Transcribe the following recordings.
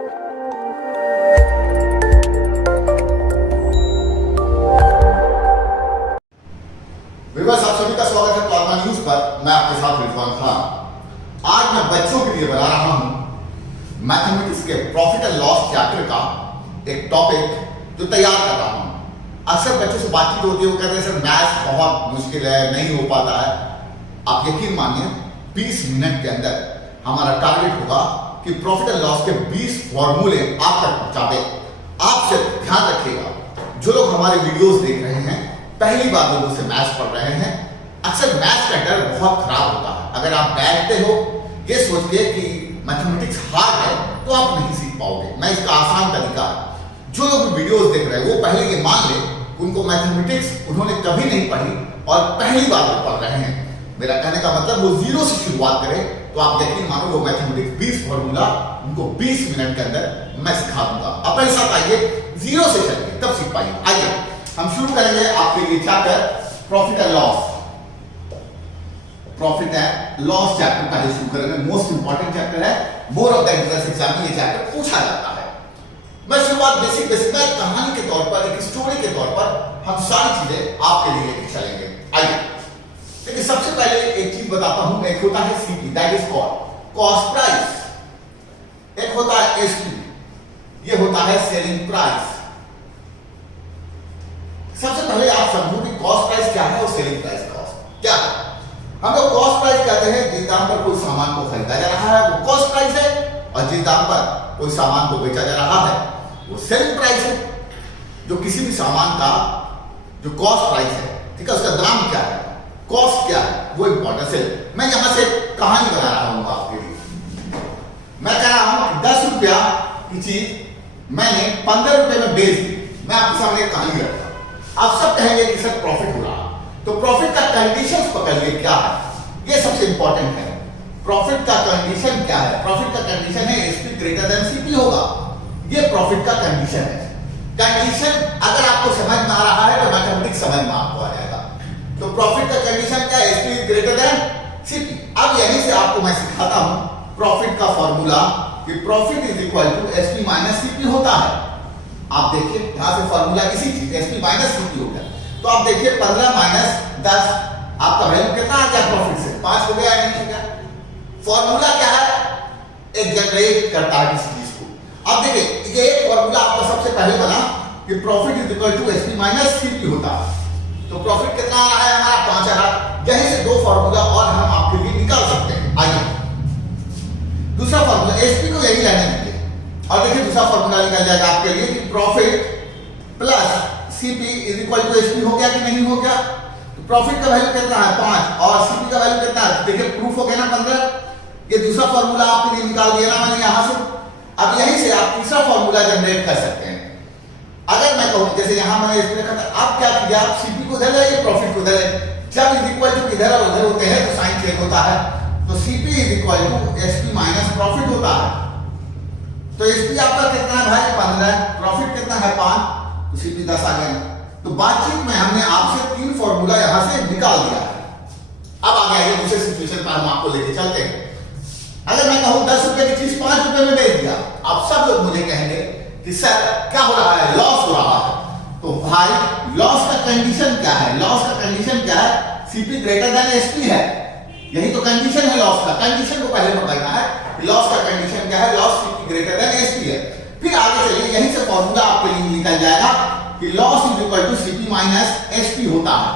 विवास आप सभी का स्वागत है प्लाज्मा न्यूज पर। मैं आपके साथ रिजवान खान। आज मैं बच्चों के लिए बना रहा हूं मैथमेटिक्स के प्रॉफिट एंड लॉस चैप्टर का एक टॉपिक जो तैयार कर रहा हूं। अक्सर बच्चों से बातचीत होती है, वो कहते हैं सर मैथ्स बहुत मुश्किल है, नहीं हो पाता है। आप यकीन मानिए 20 मिनट के अंदर हमारा टारगेट होगा कि प्रॉफिट एंड लॉस के 20 फॉर्मूले आप तक पहुंचा दे। आप सिर्फ ध्यान रखिएगा, जो लोग हमारे वीडियोस देख रहे हैं, पहली बार लोगों से मैथ्स पढ़ रहे हैं, अक्सर मैथ्स का डर बहुत खराब होता है। अगर आप बैठते हो ये सोच के कि मैथमेटिक्स हार्ड है तो आप नहीं सीख पाओगे। मैं इसका आसान तरीका, जो लोग वीडियोस देख रहे हैं वो पहले ये मान ले उनको मैथमेटिक्स उन्होंने कभी नहीं पढ़ी और पहली बार वो पढ़ रहे हैं। मेरा कहने का मतलब वो जीरो से शुरुआत करें तो आप यकीन मानो वो मैथमेटिक्स 20 फॉर्मूला उनको 20 मिनट के अंदर मैं सिखा दूंगा। अपने साथ आइए, जीरो से चलिए तब सीख पाइए। आइए हम शुरू करेंगे आपके लिए chapter profit and loss. Profit and loss chapter पहले शुरू करेंगे। मोस्ट इंपॉर्टेंट चैप्टर है, more of the entrance exam में ये चैप्टर पूछा जाता है। मैं शुरुआत बेसिक में कहानी के तौर पर, एक स्टोरी के तौर पर हम सारी चीजें आपके लिए लेके चलेंगे। आइए देखिए, सबसे पहले एक चीज बताता हूं। एक होता है CP, that is cost price. एक होता है एसपी, ये होता है सेलिंग प्राइस। सबसे पहले आप समझो कि कॉस्ट प्राइस क्या है और सेलिंग प्राइस क्या है। हम लोग कॉस्ट प्राइस कहते हैं जिस दाम पर कोई सामान को खरीदा जा रहा है वो कॉस्ट प्राइस है, और जिस दाम पर कोई सामान को बेचा जा रहा है वो सेलिंग प्राइस है। जो किसी भी सामान का जो कॉस्ट प्राइस है, ठीक है, उसका दाम क्या है, कॉस्ट क्या है, वो इंपॉर्टेंट है। मैं यहां से कहानी बना रहा हूं आपके लिए। मैं कह रहा हूं 10 रुपया की चीज मैंने 15 रुपए में बेच दी। मैं आपके सामने एक कहानी रखता हूं। आप सब कहेंगे कि सर प्रॉफिट हो रहा, तो प्रॉफिट का कंडीशन पकड़िए क्या है, ये सबसे इंपॉर्टेंट है। प्रॉफिट का कंडीशन क्या है? प्रॉफिट का कंडीशन है एसपी ग्रेटर देन सीपी होगा। ये प्रॉफिट का कंडीशन है। कंडीशन अगर आपको समझ में आ रहा है तो मैथमेटिक्स समझ में आपको आ जाएगा। तो प्रॉफिट का कंडीशन क्या है? SP greater than CP. अब यहीं से आपको मैं सिखाता हूं प्रॉफिट का फॉर्मूला कि profit is equal to SP minus CP होता है। आप देखिए यहां से फॉर्मूला इसी चीज एसपी माइनस सीपी हो गया। तो आप देखिए 15 माइनस 10 आपका वैल्यू कितना आ गया प्रॉफिट से? 5 हो गया या नहीं हो गया? फॉर्मूला क्या है? एक जनरेट करता है किसी चीज को। अब देखिए ये एक फॉर्मूला आपका सबसे पहले बना कि profit is equal to SP minus CP होता है। तो प्रॉफिट कितना आ रहा है हमारा? 5 आ रहा है। यहीं से दो फॉर्मूला और हम आपके लिए निकाल सकते हैं। आइए दूसरा फॉर्मूला, एसपी को यही रहने दीजिए और देखिए दूसरा फॉर्मूला निकल जाएगा आपके लिए कि profit plus CP is equal to SP हो गया कि नहीं हो गया? तो प्रॉफिट का वैल्यू कितना है? 5 और सीपी का वैल्यू कितना है? देखिए प्रूफ हो गया ना 15। ये दूसरा फॉर्मूला आपके लिए निकाल दिया ना मैंने यहां से। अब यहीं से आप तीसरा फॉर्मूला जनरेट कर सकते हैं। अगर मैं कहूं जैसे यहां मैंने इसमें लिखा था, आप क्या कीजिए, आप सीपी को इधर लाइए, प्रॉफिट को इधर लाइए। जब इज इक्वल टू इधर और उधर होते हैं तो साइन चेंज होता है। तो CP is equal to SP minus profit होता है। तो एसपी आपका कितना है भाई? 15। प्रॉफिट कितना है? 5। तो सीपी 10 आ गया। तो बातचीत में हमने आपसे 3 फॉर्मूला यहां से निकाल दिया है। अब आ गया ये दूसरे सिचुएशन पर हम आपको लेके चलते हैं। अगर मैं कहूं 10 रुपए की चीज 5 रुपए में बेच दिया, आप सब लोग मुझे कहेंगे कि सर क्या हो रहा है? लॉस हो रहा है। तो भाई लॉस का कंडीशन क्या है? लॉस का कंडीशन क्या है? सीपी ग्रेटर देन एसपी है। यही तो कंडीशन है लॉस का। कंडीशन को पहले पकड़ना है कि लॉस का कंडीशन क्या है? Loss CP greater than SP है। फिर आगे चलिए, यहीं से फॉर्मूला आपके लिए निकल जाएगा कि loss is equal to CP minus SP होता है।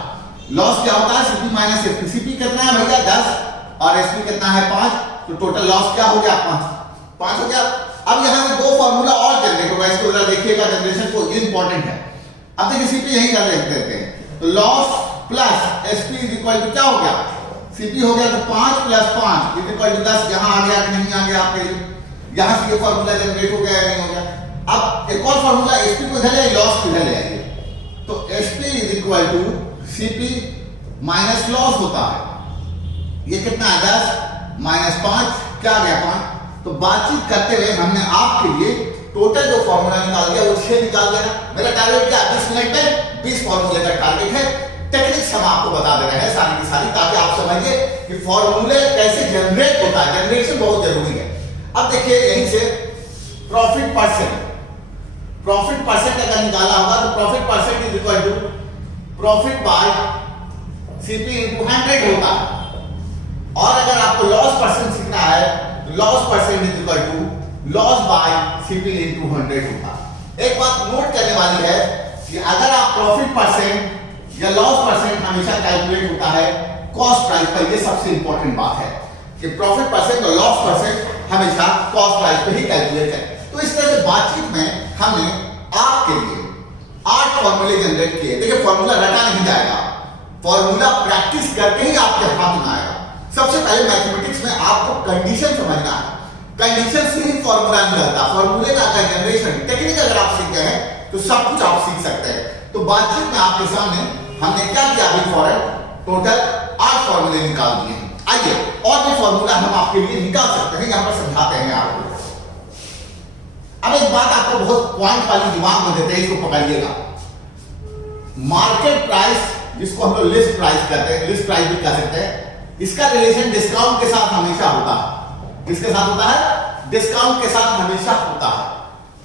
लॉस क्या होता है? CP minus SP. सीपी कितना है भैया? 10 और एसपी कितना है? 5। तो टोटल लॉस क्या हो गया? 5 हो गया। अब यहां से दो फॉर्मूला और जनरेट होगा। इसको जरा देखिएगा जनरेशन को, ये इंपॉर्टेंट है। अब देखिए सीपी यही कर देते हैं। तो loss plus SP is equal to क्या हो गया? सीपी हो गया तो 5 प्लस 5 इज इक्वल टू 10। यहां आ गया कि नहीं आ गया आपके लिए? यहां से ये फॉर्मूला जनरेट हो गया या नहीं हो गया? अब एक और फॉर्मूला, एसपी को इधर ले, लॉस को इधर ले आइए। तो SP is equal to CP minus loss होता है। ये कितना है? 10 माइनस 5 क्या आ गया? 5। तो बातचीत करते हुए हमने आपके लिए टोटल जो फॉर्मूला निकाल दिया वो 6 निकाल दिया। मेरा टारगेट क्या? 20 मिनट में 20 फॉर्मूले का टारगेट है। टेक्निक्स हम आपको बता दे रहे हैं सारी की सारी, ताकि आप समझिए कि फॉर्मूले कैसे जनरेट होता है। जनरेशन बहुत जरूरी है। अब देखिए यहीं से प्रॉफिट परसेंट, प्रॉफिट परसेंट अगर निकाला होगा तो profit percent is equal to profit by CP into 100 होता है। और अगर आपको लॉस परसेंट सीखना है तो loss percent is equal to loss by CP into 100 होता है। एक बात नोट करने वाली है कि अगर आप प्रॉफिट परसेंट या लॉस परसेंट हमेशा कैलकुलेट होता है कॉस्ट प्राइस पर, ये सबसे इंपॉर्टेंट बात है कि प्रॉफिट परसेंट और लॉस परसेंट हमेशा कॉस्ट प्राइस पर ही कैलकुलेट करें। तो इस तरह से बातचीत में हमने आपके लिए 8 फॉर्मूले जनरेट किए। देखिए फॉर्मूला रटा नहीं जाएगा, फॉर्मूला प्रैक्टिस करके ही आपके हाथ में आएगा। सबसे पहले मैथमेटिक्स में आपको कंडीशन समझना है, कंडीशन से ही फॉर्मूला निकलता। फॉर्मूले का जनरेशन टेक्निक अगर आप सीखते हैं तो सब कुछ आप सीख सकते हैं। तो बातचीत में आपके सामने हमने क्या किया, अभी फॉरन टोटल 8 फॉर्मूले निकाल दिए हैं। आइए और भी फॉर्मूला हम आपके लिए निकाल सकते हैं, यहां पर समझाते हैं आपको। अब एक बात आपको बहुत पॉइंट वाली दिमाग में देते हैं, इसको पकड़िएगा। मार्केट प्राइस जिसको हम लोग लिस्ट प्राइस कहते हैं, लिस्ट प्राइस भी कह सकते हैं, इसका रिलेशन डिस्काउंट के साथ हमेशा होता है। किसके साथ होता है? डिस्काउंट के साथ हमेशा होता है।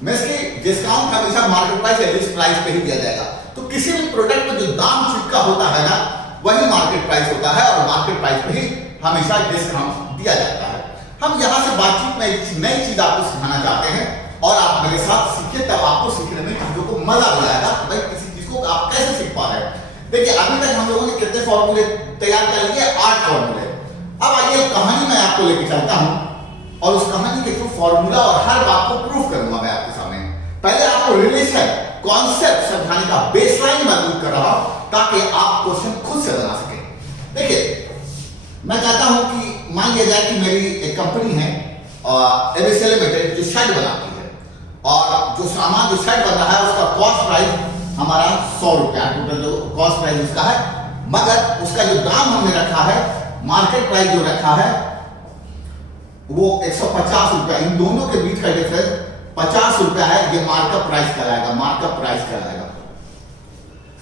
मींस कि डिस्काउंट हमेशा मार्केट प्राइस या लिस्ट प्राइस पे ही दिया जाएगा। तो किसी भी प्रोडक्ट में जो दाम चिपका होता है ना, वही मार्केट प्राइस होता है और मार्केट प्राइस पे ही हमेशा डिस्काउंट दिया जाता है। हम यहां से बातचीत में एक नई चीज आपको सिखाना चाहते हैं और आप मेरे साथ सीखिए, तब आपको सीखने में चीजों को मजा भी आएगा। भाई किसी चीज को आप कैसे सीख पा रहे हैं। देखिए अभी तक हम लोगों ने कितने फॉर्मूले तैयार कर लिए? 8 फॉर्मूले। अब आइए एक कहानी मैं आपको लेके चलता हूं और उस कहानी के थ्रू फॉर्मूला और हर बात को प्रूफ करूंगा मैं आपके सामने। पहले आपको रिलेशन कॉन्सेप्ट समझाने का बेसलाइन मजबूत कर रहा हूं ताकि आप क्वेश्चन खुद से बना सके। देखिए मैं चाहता हूं कि मान लिया जाए कि मेरी एक कंपनी है एबीसी लिमिटेड जो शर्ट बनाती है और जो सामान जो शर्ट बन रहा है उसका कॉस्ट प्राइस हमारा 100 रुपया, टोटल जो कॉस्ट प्राइस उसका है, मगर उसका जो दाम हमने रखा है, मार्केट प्राइस जो रखा है वो 150 रुपया। इन दोनों के बीच का डिफरेंस 50 रुपया है। ये मार्कअप प्राइस कहलाएगा, मार्कअप प्राइस कहलाएगा।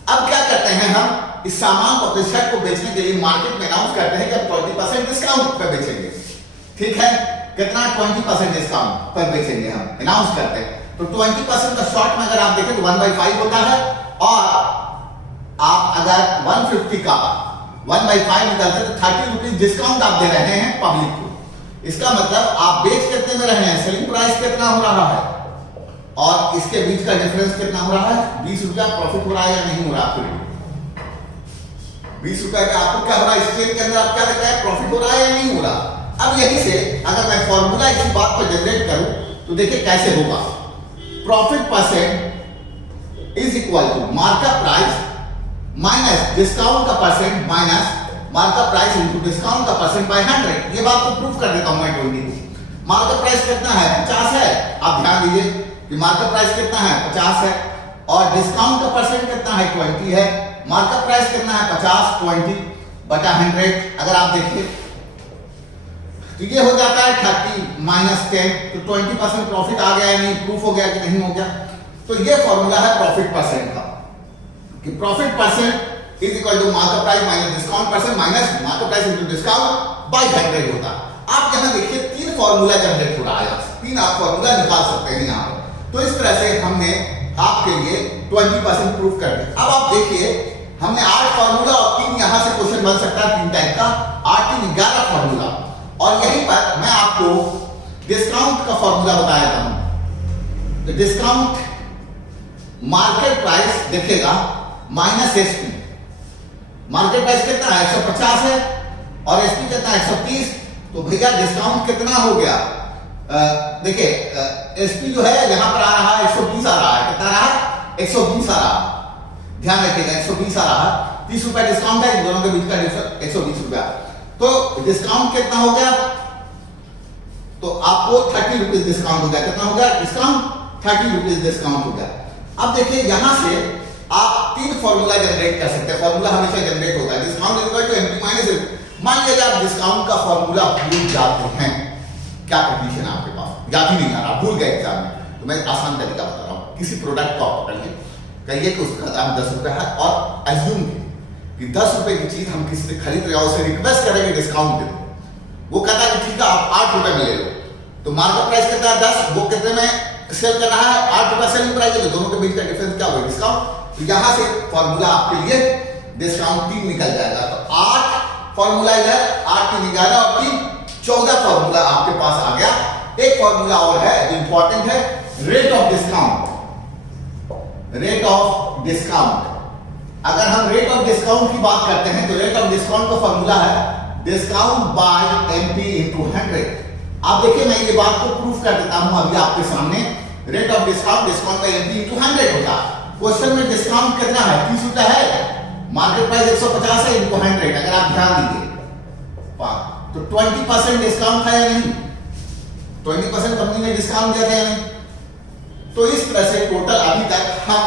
अब क्या करते हैं हम इस सामान को, अपने शर्ट को बेचने के लिए मार्केट में अनाउंस करते हैं कि अब 20% डिस्काउंट पर बेचेंगे। ठीक है, कितना? 20% डिस्काउंट पर बेचेंगे हम, अनाउंस करते हैं। तो 20% का शॉर्ट में अगर आप देखें तो 1/5 होता है और आप अगर 150 का 1/5 निकालते हैं तो 30 रुपीज डिस्काउंट आप दे रहे हैं पब्लिक को। इसका मतलब आप बेच कितने में रहे हैं, सेलिंग प्राइस कितना हो रहा है और इसके बीच का डिफरेंस कितना हो रहा है? 20 रुपया प्रॉफिट हो रहा है या नहीं हो रहा? फिर 20 रुपया का आपको क्या हो रहा है? इस ट्रेड के अंदर आप क्या देख रहे हैं, प्रॉफिट हो रहा है या नहीं हो रहा? अब यहीं से अगर मैं फॉर्मूला इसी बात पर जनरेट करूं तो देखिए कैसे होगा। Profit percent is equal to markup price minus discount का percent minus markup price into discount का परसेंट बाय 100। ये बात को प्रूफ कर देता हूं मैं 20 को। मार्कअप प्राइस कितना है? 50 है। आप ध्यान दीजिए कि मार्कअप प्राइस कितना है? 50 है और डिस्काउंट का परसेंट कितना है? 20 है। मार्कअप प्राइस कितना है? 50 20 बटा 100। अगर आप देखिए तो ये हो जाता है 30 माइनस 10। तो 20% प्रॉफिट आ गया या नहीं, प्रूफ हो गया कि नहीं हो गया? तो ये फॉर्मूला है प्रॉफिट परसेंट का कि profit percent is equal to markup price minus discount percent minus markup price into discount by 100 होता है। आप यहां देखिए 3 फॉर्मूला जनरेट हो रहा है, 3 आप फॉर्मूला निकाल सकते हैं यहां पर। तो इस तरह से हमने आपके लिए 20% प्रूफ कर दिया। अब आप देखिए हमने 8 फॉर्मूला और 3 यहां से क्वेश्चन बन सकता है 3 टाइप का, 8 3 11 फॉर्मूला। और यहीं पर मैं आपको डिस्काउंट का फॉर्मूला बताया था। तो डिस्काउंट मार्केट प्राइस देखेगा माइनस एसपी। मार्केट प्राइस कितना है? 150 है और एसपी कितना है? 130। तो भैया डिस्काउंट कितना हो गया? देखिए एसपी जो है यहां पर आ रहा है 120 आ रहा है। कितना आ रहा है? 120 आ रहा है। ध्यान रखिएगा 120 आ रहा है। 30 रुपया डिस्काउंट है, इन दोनों के बीच का डिफरेंस 120 रुपया। तो डिस्काउंट कितना हो गया? तो आपको 30 रुपीज डिस्काउंट हो गया। कितना हो गया डिस्काउंट? 30 रुपीज डिस्काउंट हो गया। अब देखिए यहां से आप 3 फॉर्मूला जनरेट कर सकते हैं। फॉर्मूला हमेशा जनरेट होता है discount equal to MP minus F. मान लीजिए आप डिस्काउंट का फॉर्मूला भूल जाते हैं, क्या कंडीशन है आपके पास? याद ही नहीं आ रहा, भूल गए एग्जाम में, तो मैं आसान तरीका बता रहा हूं। किसी प्रोडक्ट को आप पकड़िए, कहिए कि उसका दाम 10 रुपए है और एज्यूम कि 10 रुपए की चीज हम किसी से खरीद रहे हैं, उसे रिक्वेस्ट करेंगे डिस्काउंट दे दो। वो कहता है कि ठीक है आप 8 रुपए में ले लो। तो मार्केट प्राइस कितना है? 10। वो कितने में सेल कर रहा है, 8 रुपया सेलिंग प्राइस है, तो दोनों के बीच का डिफरेंस क्या होगा? डिस्काउंट। तो यहां से फॉर्मूला आपके लिए डिस्काउंट 3 निकल जाएगा। तो 8 फॉर्मूला इधर, 8 3 11 और 3 14 फॉर्मूला आपके पास आ गया। एक फॉर्मूला और है जो इंपॉर्टेंट है, rate of discount. Rate of discount, अगर हम रेट ऑफ डिस्काउंट की बात करते हैं तो रेट ऑफ डिस्काउंट का फॉर्मूला है डिस्काउंट बाय एमपी इंटू 100। आप देखिए मैं ये बात को प्रूफ कर देता हूं अभी आपके सामने। Rate of discount discount bye MP into 100 होता है। क्वेश्चन में डिस्काउंट कितना है? 30 रुपया है, मार्केट प्राइस 150 है इंटू 100। अगर आप ध्यान दीजिए तो 20% डिस्काउंट था या नहीं? 20% कंपनी ने डिस्काउंट दिया था या नहीं? तो इस तरह से टोटल अभी तक हम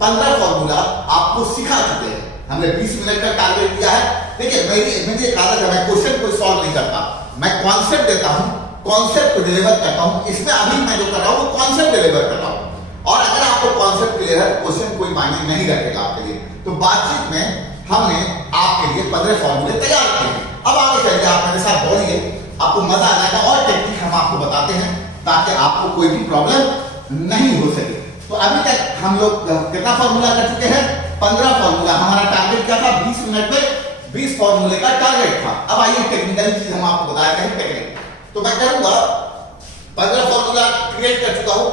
15 फॉर्मूला आपको सिखा चुके हैं। हमने 20 मिनट का टारगेट दिया है। देखिए मेरी एक आदत है, मैं क्वेश्चन को सॉल्व नहीं करता, मैं कॉन्सेप्ट देता हूं, कॉन्सेप्ट को डिलीवर करता हूं। इसमें अभी मैं जो कर रहा हूं वो कॉन्सेप्ट डिलीवर कर रहा हूं, और अगर आपको कॉन्सेप्ट क्लियर है तो क्वेश्चन कोई मायने नहीं रखेगा आपके लिए। तो बातचीत में हमने आपके लिए 15 फॉर्मूले तैयार किए हैं। अब आगे चलिए, आप मेरे साथ बोलिए, आपको मजा आ जाएगा। और टेक्निक हम आपको बताते हैं ताकि आपको कोई भी प्रॉब्लम नहीं हो सके। तो अभी तक हम लोग कितना फॉर्मूला कर चुके हैं? 15 फॉर्मूला। हमारा टारगेट क्या था? 20 मिनट में 20 फॉर्मूले का टारगेट था। अब आइए टेक्निकल चीज हम आपको बताया हैं, टेक्निक। तो मैं करूंगा 15 फॉर्मूला क्रिएट कर चुका हूं।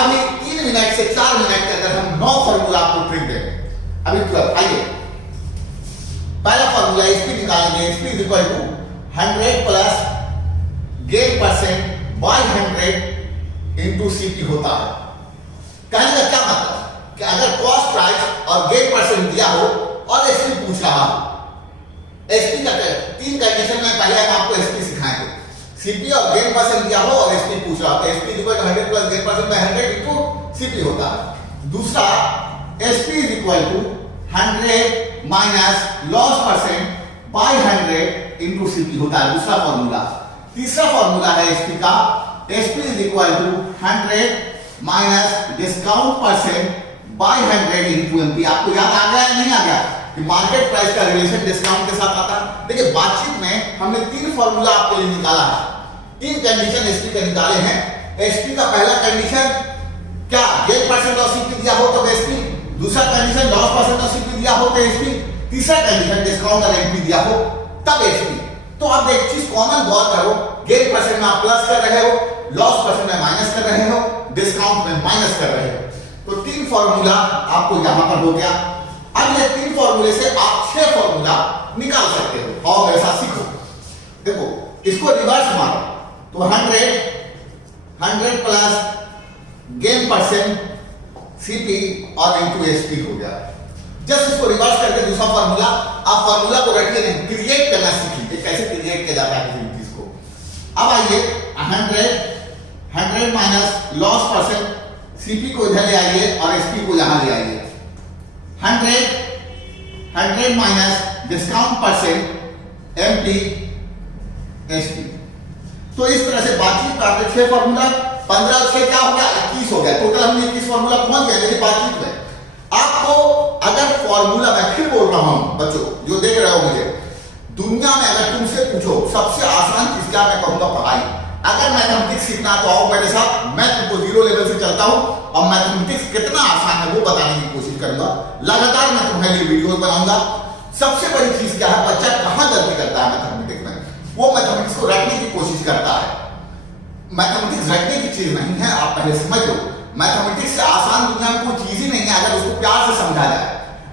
अभी 3 मिनट से 4 मिनट के अंदर हम 9 फॉर्मूला आपको ट्रिक देंगे। अभी 12। आइए पहला फॉर्मूला एसपी निकालेंगे। SP is equal to 100 plus gain percent by 100 into CP होता है। कहने का क्या मतलब कि अगर कॉस्ट प्राइस और गेन परसेंट दिया हो और एसपी पूछ रहा हो, एसपी का 3 कंडीशन में पहले हम आपको एसपी सिखाएंगे। सीपी और गेन परसेंट दिया हो और एसपी पूछ रहा हो, SP equal to 100 plus gain percent by 100 into CP होता है। दूसरा, SP is equal to 100 minus loss percent by 100 into CP होता है, दूसरा फॉर्मूला। तीसरा फॉर्मूला है एसपी का, SP is equal to 100 minus discount percent by 100 into MP. आपको याद आ गया या नहीं आ गया कि मार्केट प्राइस का रिलेशन डिस्काउंट के साथ आता है? देखिए बातचीत में हमने 3 फॉर्मूला आपके लिए निकाला है, 3 कंडीशन एसपी के निकाले हैं। एसपी का पहला कंडीशन क्या? गेन परसेंट और सीपी दिया हो तो एसपी। दूसरा कंडीशन लॉस परसेंट और सीपी दिया हो तो एसपी। तीसरा कंडीशन डिस्काउंट और एमपी दिया हो तब एसपी। तो अब एक चीज कॉमन गौर करो, गेन परसेंट में आप प्लस कर रहे हो, लॉस परसेंट में माइनस कर रहे हो, डिस्काउंट में माइनस कर रहे हो। तो 3 फॉर्मूला आपको यहां पर हो गया। अब ये 3 फॉर्मूले से आप 6 फॉर्मूला निकाल सकते हो और ऐसा सीखो। देखो इसको रिवर्स मारो तो 100 प्लस गेन परसेंट सीपी और इनटू एसपी हो गया। जस्ट इसको रिवर्स करके दूसरा फॉर्मूला, आप फॉर्मूला को रखिए नहीं, क्रिएट करना सीखिए कैसे क्रिएट किया जाता है किसी चीज को। अब आइए 100 माइनस लॉस परसेंट, सीपी को इधर ले आइए और एसपी को यहां ले आइए। 100 minus discount percent MP SP. तो इस तरह से बातचीत करते 6 फॉर्मूला, 15 और 6 क्या हो गया? 21 हो गया। टोटल हमने 21 फॉर्मूला पहुंच गए मेरी बातचीत में। आपको अगर फॉर्मूला, मैं फिर बोल रहा हूं बच्चों जो देख रहे हो मुझे, दुनिया में अगर तुमसे पूछो सबसे आसान चीज क्या, मैं कहूंगा पढ़ाई। अगर मैथमेटिक्स सीखना तो आओ मेरे साथ, मैं तुमको 0 लेवल से चलता हूं और मैथमेटिक्स कितना आसान है वो बताने की कोशिश करूंगा। लगातार मैं तुम्हारे लिए वीडियोस बनाऊंगा। सबसे बड़ी चीज क्या है, बच्चा कहां गलती करता है मैथमेटिक्स में? वो मैथमेटिक्स को रटने की कोशिश करता है। मैथमेटिक्स रटने की चीज नहीं है, आप पहले समझ लो। मैथमेटिक्स से आसान दुनिया में कोई चीज ही नहीं है अगर उसको प्यार से समझा जाए।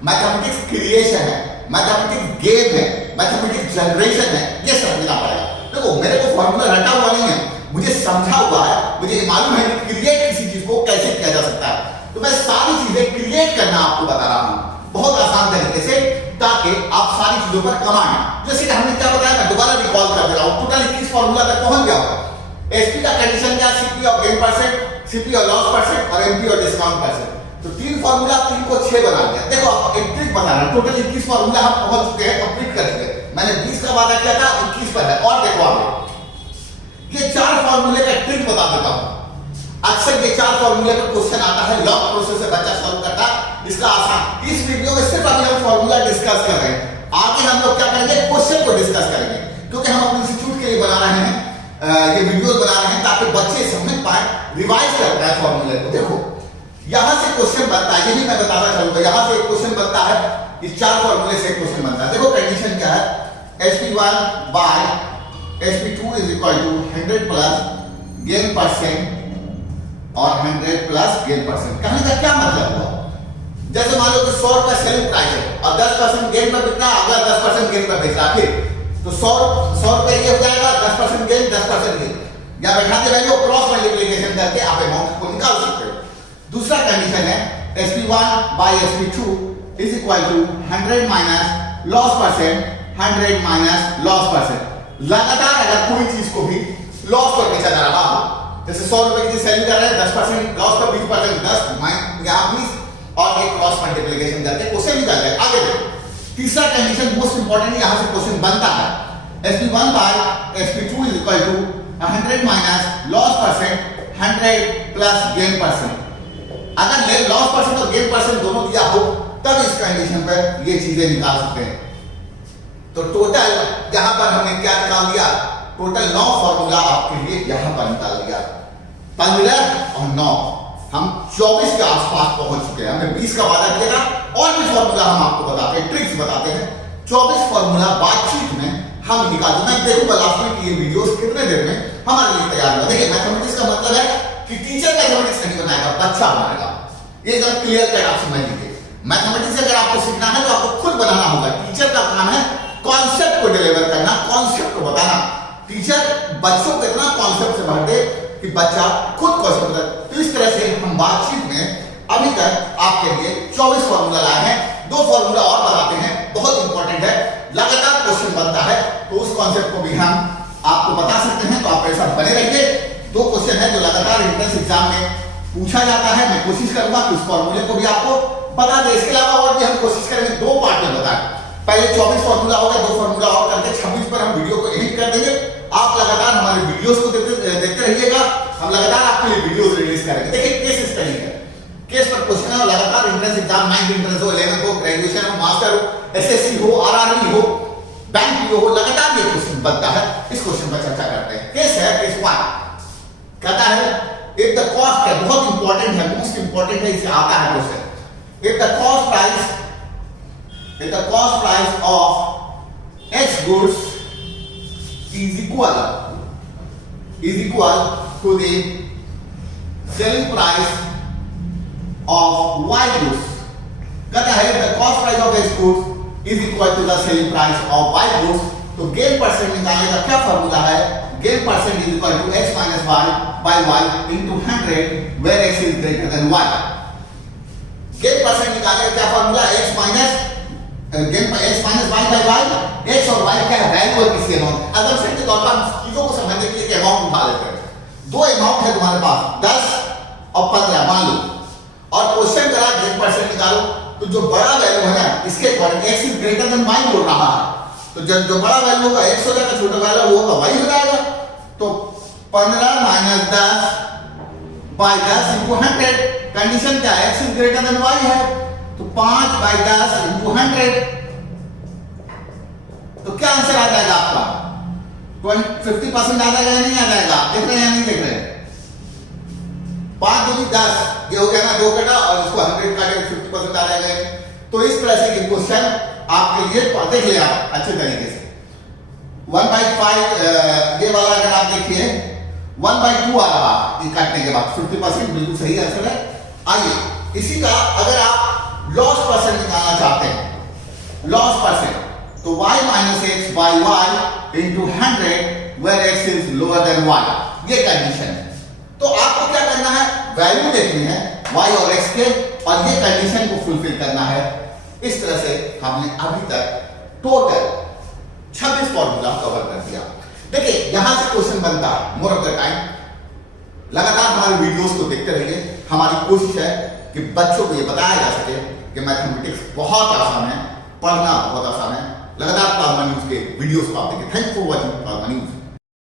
मैथमेटिक्स क्रिएशन है, मैथमेटिक्स गेम है, मैथमेटिक्स जनरेशन है, ये समझना पड़ेगा। देखो मेरे को फॉर्मूला रटा हुआ नहीं है, मुझे समझा हुआ है, मुझे मालूम है कि क्रिएट किसी चीज को कैसे किया जा सकता है। तो मैं सारी चीजें क्रिएट करना आपको बता रहा हूं बहुत आसान तरीके से, ताकि आप सारी चीजों पर कमांड, जैसे कि हमने क्या बताया, मैं दोबारा रिकॉल कर दे रहा हूं। टोटल 21 फॉर्मूला तक पहुंच गया होगा। एसपी का कंडीशन क्या? सीपी और गेन परसेंट, सीपी और लॉस परसेंट और एमपी और डिस्काउंट परसेंट। तो 3 फॉर्मूला 3 को 6 बना दिया। देखो आपको एक ट्रिक बता रहा हूं, टोटल 21 फॉर्मूला हम पहुंच चुके हैं, कंप्लीट कर चुके हैं। मैंने 20 का वादा किया था, 21 पर है। और देखो आप ये 4 फॉर्मूले का ट्रिक बता देता हूं। अक्सर ये 4 फॉर्मूले का क्वेश्चन आता है, लॉग प्रोसेस से बच्चा सॉल्व करता है, इसका आसान। इस वीडियो में सिर्फ अभी हम फॉर्मूला डिस्कस कर रहे हैं, आगे हम लोग क्या करेंगे, क्वेश्चन को डिस्कस करेंगे, क्योंकि हम अपने इंस्टीट्यूट के लिए बना रहे हैं। ये वीडियोस बना रहे हैं ताकि बच्चे समझ पाए, रिवाइज कर पाए फॉर्मूले को। देखो यहां से क्वेश्चन बनता है, ये भी मैं बताना चाहूंगा, यहां से एक क्वेश्चन बनता है, इस 4 फॉर्मूले से एक क्वेश्चन बनता है। देखो कंडीशन क्या है, Sp1 by Sp2 is equal to 100 plus gain percent और 100 प्लस गेन परसेंट। कहने का क्या मतलब हुआ, जैसे मान लो कि 100 रुपया सेलिंग प्राइस है और 10% गेन पर बिकना, अगला 10% गेन पर बेच रहा, फिर तो 100 रुपया ये हो जाएगा, 10% गेन 10% गेन, या बैठाते वैल्यू क्रॉस मल्टीप्लिकेशन करके आप अमाउंट को निकाल सकते हो। दूसरा कंडीशन है Sp1 by Sp2 is equal to 100 minus loss percent 100 minus loss percent. लगातार अगर कोई चीज को भी लॉस करके चला रहा हो, जैसे 100 रुपए की सेलिंग कर रहे हैं, 10% लॉस पर 20%, 10 माइनस यहाँ 20 और एक क्रॉस मल्टीप्लिकेशन करके क्वेश्चन निकल जाए। आगे देखो तीसरा कंडीशन मोस्ट इंपॉर्टेंट, यहां से क्वेश्चन बनता है Sp1 by Sp2 is equal to 100 minus loss percent 100 plus gain percent. अगर लॉस परसेंट और गेन परसेंट दोनों दिया हो तब इस कंडीशन पर ये चीजें निकाल सकते हैं। तो टोटल यहां पर हमने क्या निकाल दिया, टोटल 9 फॉर्मूला आपके लिए यहां पर निकाल दिया, 15 और 9, हम 24 के आसपास पहुंच चुके हैं। हमने 20 का वादा किया था, और भी फॉर्मूला हम आपको बताते हैं, ट्रिक्स बताते हैं। 24 फॉर्मूला बातचीत में हम निकाल दें। मैं देखूंगा लास्ट में कि ये वीडियोस कितने देर में हमारे लिए तैयार होगा। देखिए मैथमेटिक्स का मतलब है कि टीचर मैथमेटिक्स नहीं बनाएगा, बच्चा बनाएगा। ये एकदम क्लियर कट आप समझ लीजिए। मैथमेटिक्स अगर आपको सीखना है तो आपको खुद बनाना होगा। टीचर का काम है कॉन्सेप्ट को डिलीवर करना, कॉन्सेप्ट को बताना। टीचर बच्चों को इतना कॉन्सेप्ट से भर दे कि बच्चा खुद कॉन्सेप्ट बताए। तो इस तरह से हम बातचीत में अभी तक आपके लिए 24 फॉर्मूला लाए हैं। 2 फॉर्मूला और बताते हैं, बहुत इंपॉर्टेंट है, लगातार क्वेश्चन बनता है, तो उस कॉन्सेप्ट को भी हम आपको बता सकते हैं। तो आप ऐसा बने रहिए। 2 क्वेश्चन है जो लगातार एंट्रेंस एग्जाम में पूछा जाता है। मैं कोशिश करूंगा कि उस फॉर्मूले को भी आपको बता दें। इसके अलावा और भी हम कोशिश करेंगे 2 पार्ट में बताएं। पहले 24 फॉर्मूला हो गया, 2 फॉर्मूला और करके 26 पर हम वीडियो को एडिट कर देंगे। आप लगातार हमारे वीडियोस को देखते रहिएगा। हम लगातार आपके लिए वीडियोस रिलीज करेंगे। देखिए केस स्टडी है, केस पर क्वेश्चन है, लगातार एंट्रेंस एग्जाम 9th एंट्रेंस हो, 11th हो, ग्रेजुएशन हो, मास्टर हो, एसएससी हो, आरआरबी हो, बैंक पीओ हो, लगातार ये क्वेश्चन बनता है। इस क्वेश्चन पर चर्चा करते हैं। केस है केस 1, कहता है इफ द कॉस्ट है, बहुत इंपॉर्टेंट है, मोस्ट इंपॉर्टेंट है, इसे आता है question. If the cost price of X goods is equal to the selling price of Y goods। कहता है the cost price of X goods is equal to the selling price of Y goods। तो gain percent निकालने का क्या formula है, gain percent is equal to X minus Y by Y into 100 where X is greater than Y। Gain percent निकालने का क्या formula, X minus Y by Y। X और Y क्या है, वैल्यू और किसी अमाउंट। अजम्पशन के तौर पर हम चीजों को समझने के लिए एक अमाउंट उठा लेते हैं। 2 अमाउंट है तुम्हारे पास, 10 और 15 मान लो, और क्वेश्चन करा गेन परसेंट निकालो। तो जो बड़ा वैल्यू है ना, इसके according X is greater than Y बोल रहा है। तो जब जो बड़ा वैल्यू होगा X हो जाएगा, छोटा वैल्यू होगा Y हो जाएगा। तो 15 माइनस 10 बाय 10 इंटू 100। कंडीशन क्या है, X is greater than Y है, तो 5 बाय 10 इंटू 100। तो क्या आंसर आ जाएगा आपका, 50% आ जाएगा या नहीं आ जाएगा, देख रहे हैं या नहीं देख रहे हैं। 5 दूनी 10, ये हो गया ना 2 कटा, और इसको 100 काटे 50% आ जाएगा। तो इस तरह से ये क्वेश्चन आपके लिए देख ले आप अच्छे तरीके से। 1/5 ये वाला अगर आप देखिए 1/2 आ रहा है काटने के बाद, 50% बिल्कुल सही आंसर है। आइए इसी का अगर आप लॉस परसेंट निकालना चाहते हैं, लॉस परसेंट, तो y minus X by Y into 100 where x is lower than y, ये कंडीशन है। तो आपको क्या करना है, वैल्यू देखनी है y और x के, और ये कंडीशन को फुलफिल करना है। इस तरह से हमने अभी तक टोटल 26 फॉर्मूला कवर कर दिया। देखिए यहां से क्वेश्चन बनता है मोर ऑफ द टाइम। लगातार हमारे वीडियोस को देखते रहिए। हमारी कोशिश है कि बच्चों को ये बताया जा सके कि मैथमेटिक्स बहुत आसान है, पढ़ना बहुत आसान है। लगातार प्लाज्मा न्यूज के वीडियोस को आप देखें। Thank you for watching plasma news.